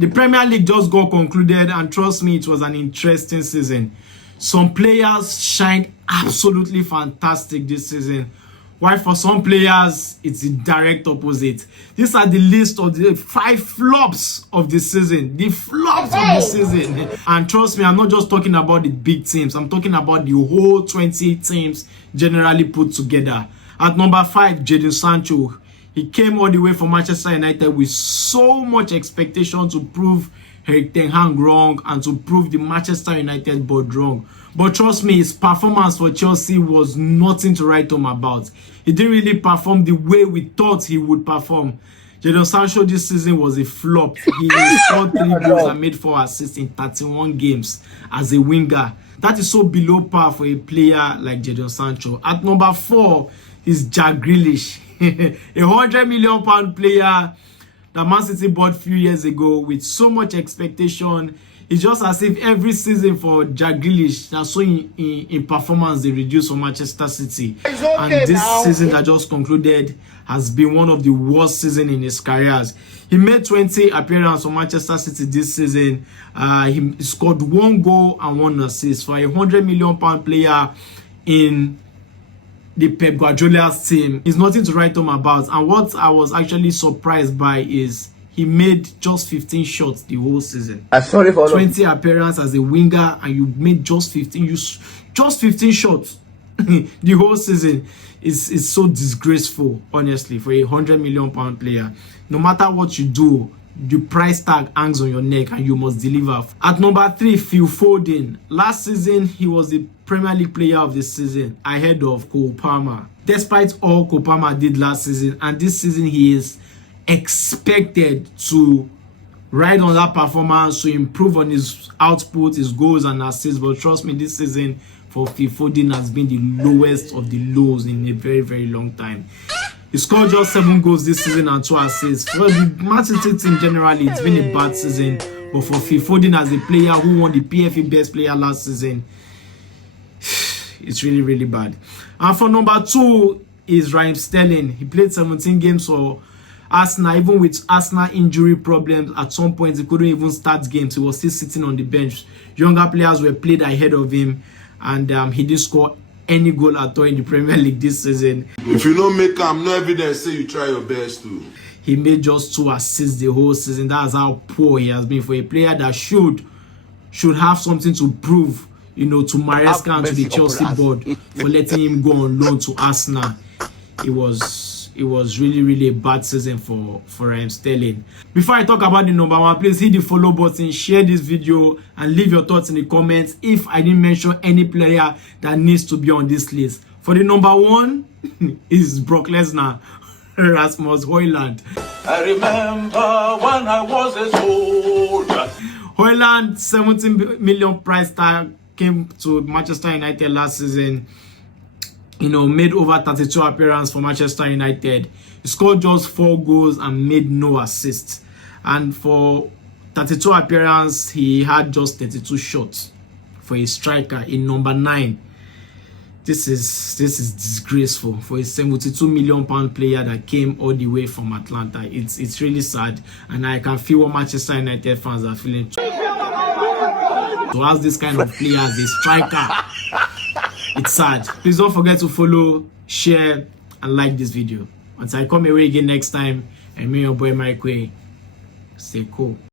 The Premier League just got concluded, and trust me, it was an interesting season. Some players shined absolutely fantastic this season, while for some players, it's the direct opposite. These are the list of the 5 flops of the season. The flops of the season. And trust me, I'm not just talking about the big teams. I'm talking about the whole 20 teams generally put together. At number 5, Jadon Sancho. He came all the way from Manchester United with so much expectation to prove Erik ten Hag wrong and to prove the Manchester United board wrong. But trust me, his performance for Chelsea was nothing to write home about. He didn't really perform the way we thought he would perform. Jadon Sancho this season was a flop. He scored 3 goals and made 4 assists in 31 games as a winger. That is so below par for a player like Jadon Sancho. At number 4 is Jack Grealish. A £100 million player that Man City bought a few years ago with so much expectation. It's just as if every season for Jack Grealish, that's so in performance they reduce for Manchester City. And this season that just concluded has been one of the worst seasons in his careers. He made 20 appearances for Manchester City this season. He scored 1 goal and 1 assist for a £100 million player in the Pep Guardiola's team. Is nothing to write home about. And what I was actually surprised by is he made just 15 shots the whole season. I'm sorry for 20 appearances as a winger, and you made just 15 shots the whole season. Is so disgraceful, honestly, for a £100 million player. No matter what you do, the price tag hangs on your neck and you must deliver. At number 3, Phil Foden. Last season, he was the Premier League player of the season ahead of Cole Palmer. Despite all Cole Palmer did last season, and this season he is expected to ride on that performance, to improve on his output, his goals and assists. But trust me, this season for Phil Foden has been the lowest of the lows in a very, very long time. He scored just 7 goals this season and 2 assists. For the Man City team generally, it's been a bad season. But for Phil Foden as a player who won the PFA Best Player last season, it's really, really bad. And for number 2 is Raheem Sterling. He played 17 games for Arsenal. Even with Arsenal injury problems, at some point he couldn't even start games. He was still sitting on the bench. Younger players were played ahead of him, and he didn't score any goal at all in the Premier League this season. If you don't make no evidence, say you try your best to. He made just 2 assists the whole season. That's how poor he has been for a player that should have something to prove, you know, to Maresca and to the Chelsea board for letting him go on loan to Arsenal. It was really, really a bad season for Raheem Sterling. Before I talk about the number 1, please hit the follow button, share this video, and leave your thoughts in the comments if I didn't mention any player that needs to be on this list. For the number 1 is Brock Lesnar, Rasmus Højlund. I remember when I was a soldier. Højlund, 17 million price tag, came to Manchester United last season. You know, made over 32 appearances for Manchester United. He scored just 4 goals and made no assists. And for 32 appearances, he had just 32 shots for a striker in number 9. This is disgraceful for a 72 million pound player that came all the way from Atlanta. It's really sad, and I can feel what Manchester United fans are feeling. To have this kind of player as a striker, it's sad. Please don't forget to follow, share, and like this video. Until I come away again next time, and me, your boy Mike Way. Stay cool.